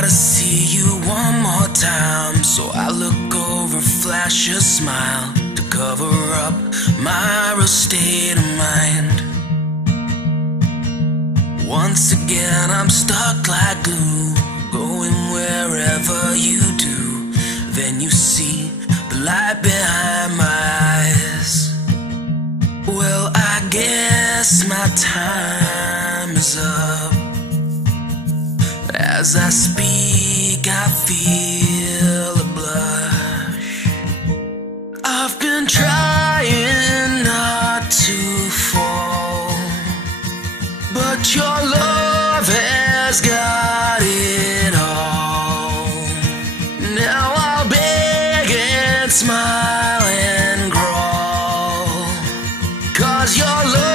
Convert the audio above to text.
gotta see you one more time. So I look over, flash a smile to cover up my real state of mind. Once again I'm stuck like glue, going wherever you do. Then you see the light behind my eyes. Well, I guess my time is up. As I speak, I feel a blush. I've been trying not to fall, but your love has got it all. Now I'll beg and smile and crawl, 'cause your love